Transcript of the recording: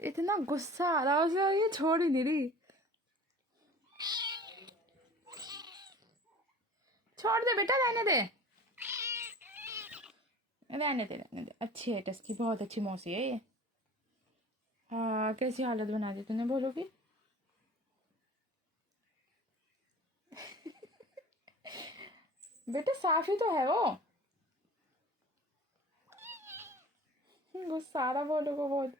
इतना गुस्सा आ रहा है उसे, ये छोड़ ही नहीं रही। छोड़ दे बेटा, रहने दे, रहने दे, रहने दे। अच्छी है टस्की, बहुत अच्छी मौसी है ये। हाँ, कैसी हालत बना दी तूने बोलोगी। बेटा साफ ही तो है वो। गुस्सा आ रहा बोलो को बहुत।